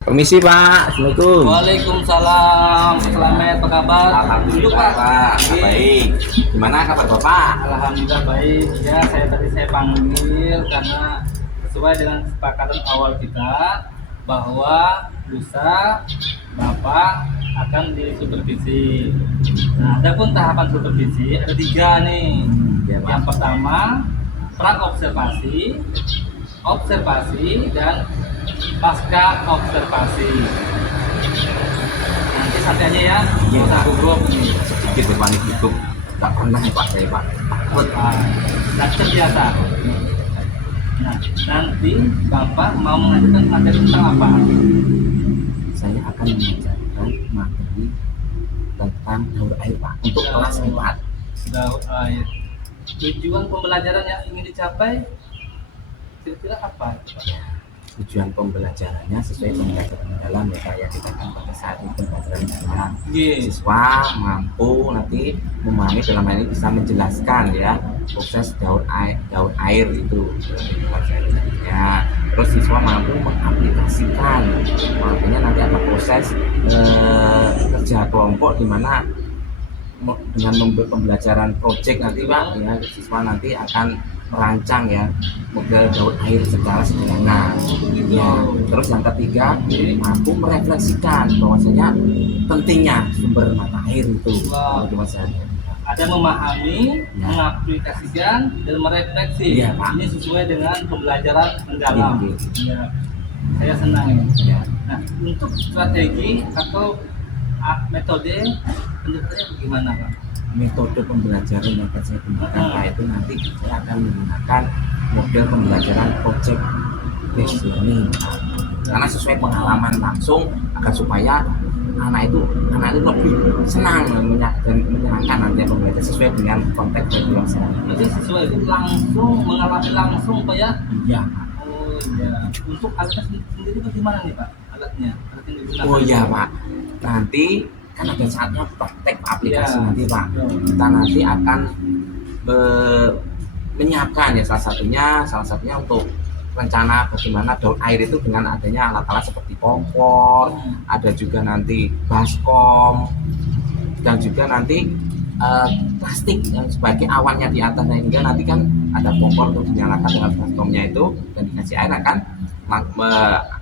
Permisi Pak, Assalamualaikum. Waalaikumsalam, selamat, apa kabar? Duduk, Alhamdulillah Pak, Iya. baik. Gimana kabar Bapak? Alhamdulillah baik. Ya, saya panggil karena sesuai dengan kesepakatan awal kita bahwa lusa Bapak akan disupervisi. Nah, ada pun tahapan supervisi ada 3 nih. Ya, Pak. Yang pertama pra-observasi, observasi, dan pasca observasi. Nanti santai aja ya, nggak usah gugup nih. Sedikit berpanik hidup, nggak pernah Pak saya Pak. Takut. Dan terbiasa. Nah, nanti Bapak mau mengajarkan materi tentang apa? Saya akan mengajarkan materi tentang daur air Pak untuk kelas 4. Daur air. Tujuan pembelajaran yang ingin dicapai kira-kira apa? Tujuan pembelajarannya sesuai pembelajaran mendalam ya Pak, ya kita kan pada saat ini pembelajaran mendalam. Yes. Siswa mampu nanti memahami dalam hal ini bisa menjelaskan ya proses daur air itu ya. Terus siswa mampu mengaplikasikan, artinya nanti ada proses kerja kelompok di mana dengan pembelajaran proyek nanti Pak ya, siswa nanti akan merancang ya model daur air secara sederhana ya. Terus yang ketiga mampu merefleksikan bahwasanya pentingnya sumber mata air itu. Wow. Ada memahami, Ya. mengaplikasikan, dan merefleksi. Iya, Pak. Ini sesuai dengan pembelajaran mendalam. Iya. Ya. Saya senang ya. Ya. Nah, untuk strategi atau metode penjelasannya bagaimana, Pak? Metode pembelajaran yang akan saya gunakan Pak, itu nanti kita akan menggunakan model pembelajaran project based learning karena sesuai pengalaman langsung agar supaya anak itu lebih senang dan menyenangkan nanti pembelajaran sesuai dengan konteks kurikulum saya. Jadi siswa itu langsung mengalami langsung, Pak ya? Iya. Oh iya. Untuk alatnya sendiri bagaimana nih, Pak? Alatnya, alat yang digunakan. Oh iya Pak, nanti kan ada saatnya praktek aplikasi Ya. nanti Pak. Kita nanti akan menyiapkan ya salah satunya untuk rencana bagaimana daur air itu dengan adanya alat-alat seperti kompor, ada juga nanti baskom, dan juga nanti plastik yang sebagai awannya di atasnya, hingga nanti kan ada kompor untuk dinyalakan dengan baskomnya itu dan dikasih air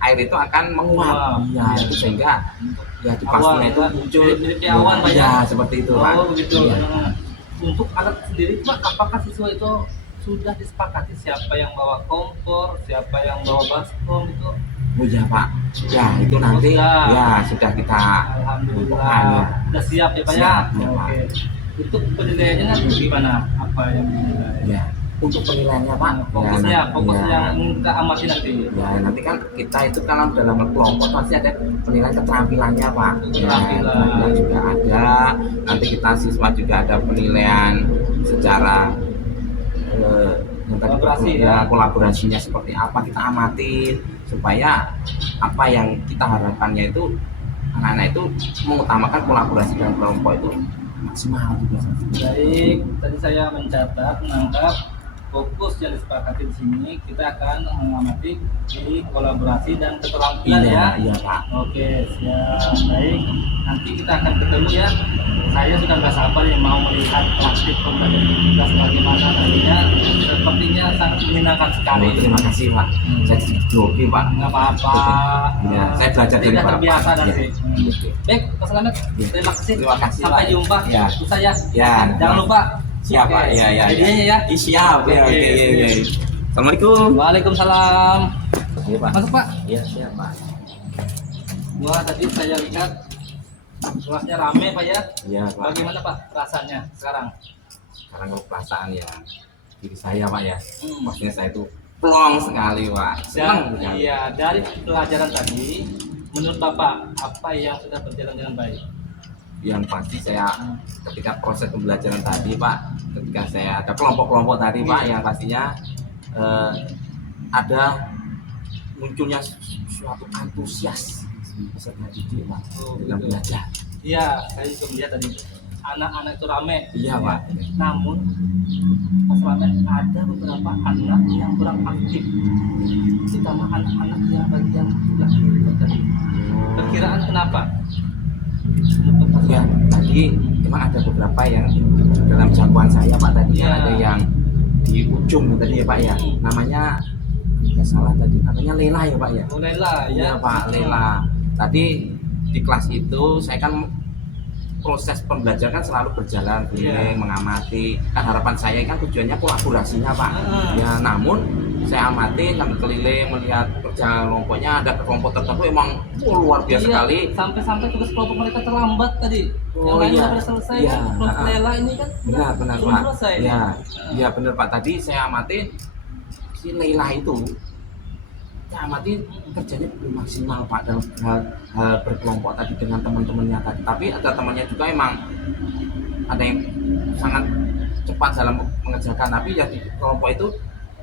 air itu akan menguap ya, itu sehingga ya di pastinya itu muncul jadi awan, Pak ya seperti itu Pak. Oh begitu. Ya. Nah, untuk alat sendiri, Pak, apakah siswa itu sudah disepakati siapa yang bawa kompor, siapa yang bawa baskom itu? Oh ya Pak, ya itu nanti sudah. ya sudah kita Alhamdulillah ya. sudah siap ya Pak ya. Siap, ya, Pak. Oke. Untuk penilaiannya nanti gimana? Apa yang dinilai? Ya untuk penilaiannya Pak, Fokusnya ya, yang kita amati nanti. ya nanti kan kita itu kalau dalam kelompok pasti ada penilaian keterampilannya Pak. Keterampilan juga ada. Nanti kita siswa juga ada penilaian secara yang tadi Kolaborasi, ya, kolaborasinya seperti apa kita amatin supaya apa yang kita harapkannya itu anak-anak itu mengutamakan kolaborasi dalam kelompok itu maksimal juga. Baik, tadi saya menangkap fokus yang disepakati di sini, kita akan mengamati di kolaborasi dan keterampilan ya. Iya Pak. Oke, siap. Baik, nanti kita akan ketemu ya. Saya sudah nggak sabar yang mau melihat praktik pembelajaran kita bagaimana nantinya. Sepertinya sangat menyenangkan sekali. Oh, terima kasih Pak. Saya grogi Pak. Nggak apa-apa. Ya, saya belajar dari Tidak Bapak. terbiasa nanti. Ya. Baik, Pak Selamat. Ya. Terima kasih. Terima kasih, Sampai Pak. jumpa. Ya. Saya. Ya. Jangan lupa. Siap Pak. Oke, Ya. hadiahnya ya. Siap. Ya, Oke. oke. Assalamualaikum. Waalaikumsalam. Iya Pak. Masuk Pak. Iya siap Pak. Wah, tadi saya lihat kelasnya rame Pak ya. Iya Pak. Bagaimana Pak rasanya sekarang? Sekarang kalau perasaan ya diri saya Pak ya. Hmm. Maksudnya saya itu plong sekali Pak. Senang sekali. Iya, dari pelajaran tadi, menurut Bapak apa yang sudah berjalan dengan baik? Yang pasti saya ketika proses pembelajaran tadi Pak, ketika saya ada kelompok-kelompok tadi Pak, yang pastinya ada munculnya suatu antusias peserta didik Pak dalam belajar. Iya, saya juga melihat tadi. anak-anak itu rame. Iya Pak. Namun Pak Slamet, ada beberapa anak yang kurang aktif, ditambah anak-anak yang bagian sudah ikut tadi. Perkiraan kenapa? Menurut Pak Ya, Slamet. tadi memang ada beberapa yang dalam jangkauan saya Pak tadi Ya. ada yang di ujung tadi ya Pak ya. Namanya nggak salah tadi namanya Lela ya Pak ya. Mulailah ya. Iya Pak, Lela. Tadi di kelas itu saya kan proses pembelajaran kan selalu berjalan keliling, Iya. mengamati. Kan harapan saya kan tujuannya kolaborasinya Pak. Heeh. Ya namun saya amati sambil keliling melihat kerja kelompoknya ada kelompok tertentu emang luar biasa Iya, sekali. sampai-sampai tugas kelompok mereka terlambat tadi. Yang Oh, lain iya. sudah selesai Iya, kan? Kelompok heeh. Lela ini kan Benar belum Pak. selesai. Ya, Heeh. ya benar Pak. Tadi saya amati si Leila itu, saya amati kerjanya belum maksimal Pak dalam hal berkelompok tadi dengan teman-temannya tadi. Tapi ada temannya juga emang ada yang sangat cepat dalam mengerjakan. Tapi ya di kelompok itu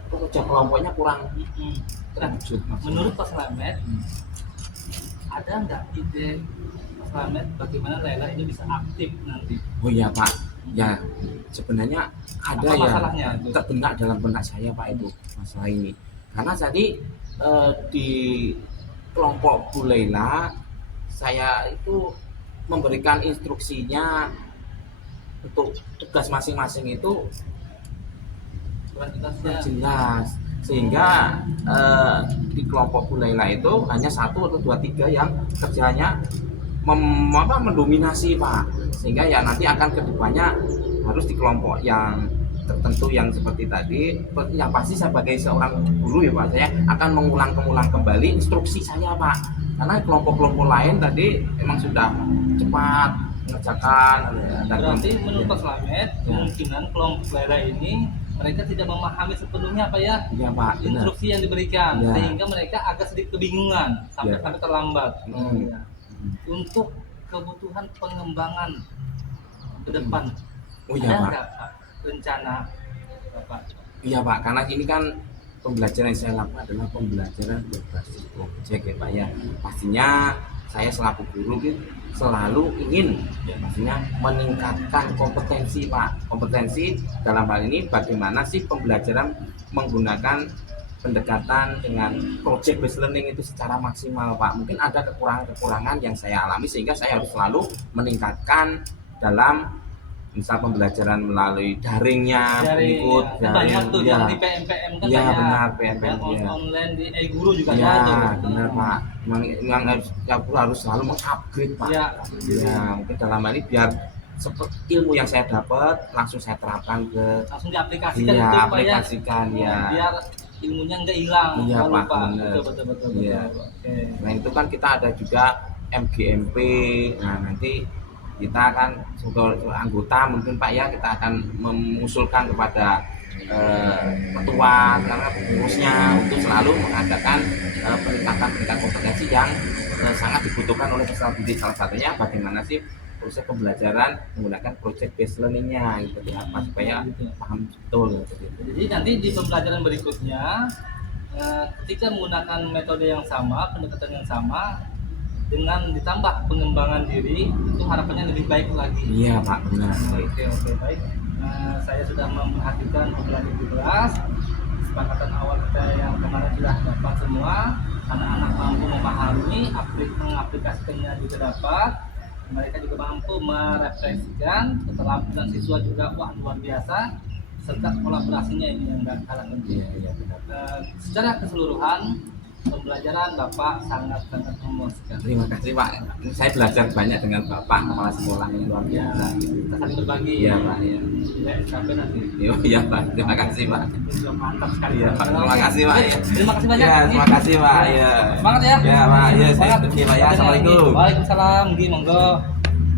kerja kelompoknya kurang Mm-mm. Nah, terwujud. menurut Pak Slamet, Hmm. ada nggak ide Pak Slamet bagaimana Lela ini bisa aktif nanti? Oh iya Pak, ya sebenarnya ada Apa ya masalahnya itu? terbenak dalam benak saya Pak itu masalah ini. Karena tadi di kelompok Bu Leila saya itu memberikan instruksinya untuk tugas masing-masing itu Kurang jelasnya. jelas sehingga di kelompok Bu Leila itu hanya 1 atau 2, 3 yang kerjanya mendominasi Pak, sehingga ya nanti akan kedepannya harus di kelompok yang tertentu yang seperti tadi. Yang pasti sebagai seorang guru ya Pak, saya akan mengulang kembali instruksi saya Pak, karena kelompok-kelompok lain tadi emang sudah cepat mengerjakan dan Berarti menurut Pak Slamet, kemungkinan kelompok Lela ini mereka tidak memahami sepenuhnya apa ya ya Pak, benar. instruksi yang diberikan, Ya. sehingga mereka agak sedikit kebingungan sampai Ya. sampai terlambat. Hmm. Ya. Untuk kebutuhan pengembangan ke depan, Oh iya ada Pak. nggak Pak, rencana Bapak? Iya Pak, karena ini kan pembelajaran yang saya lakukan adalah pembelajaran berbasis proyek ya Pak ya. Pastinya saya selaku guru gitu, selalu ingin ya pastinya meningkatkan kompetensi Pak. Kompetensi dalam hal ini bagaimana sih pembelajaran menggunakan pendekatan dengan project based learning itu secara maksimal Pak. Mungkin ada kekurangan-kekurangan yang saya alami sehingga saya harus selalu meningkatkan dalam misal pembelajaran melalui daringnya, ikut banyak tuh ya. yang di PMPM kan Iya banyak. benar PMPM Yang ya. online di guru juga Iya ada tuh. benar Pak. Memang harus selalu mengupgrade Pak. Iya. Ya mungkin dalam hal ini biar seperti ilmu yang saya dapat langsung saya terapkan ke Langsung diaplikasikan iya itu Pak ya. aplikasikan ya. Biar ilmunya nggak hilang. Iya, nggak Pak, lupa. bener. Betul. Iya. Oke. Selain itu kan kita ada juga MGMP. Nah nanti kita akan sebagai anggota mungkin Pak ya kita akan mengusulkan kepada ketua karena pengurusnya untuk selalu mengadakan peningkatan kompetensi yang sangat dibutuhkan oleh peserta didik. Salah satunya bagaimana sih proses pembelajaran menggunakan project based learningnya gitu ya Pak, supaya paham betul gitu. Jadi nanti di pembelajaran berikutnya, ketika menggunakan metode yang sama, pendekatan yang sama, dengan ditambah pengembangan diri, itu harapannya lebih baik lagi. Iya Pak benar. Oke baik. Saya sudah memperhatikan pembelajaran di kelas. Kesepakatan awal kita yang kemarin sudah dapat semua. Anak-anak mampu memahami, mengaplikasikannya juga dapat. Mereka juga mampu merefleksikan. Keterampilan siswa juga wah luar biasa. Serta kolaborasinya ini yang gak kalah penting. Iya benar. Secara keseluruhan pembelajaran Bapak sangat-sangat memuaskan. Terima kasih Pak. Saya belajar banyak dengan Bapak kepala sekolah yang luar Ya, biasa. kita saling berbagi. Iya Pak. Iya. Ya, sampai nanti. Iya Pak. Terima kasih Pak. Itu juga mantap sekali. Iya Pak. Terima kasih Pak. Oke, terima kasih banyak. Iya terima kasih Pak. Iya. Semangat ya. Iya Pak. Iya saya Semangat. pergi Pak ya. Assalamualaikum. Waalaikumsalam. Gi, monggo.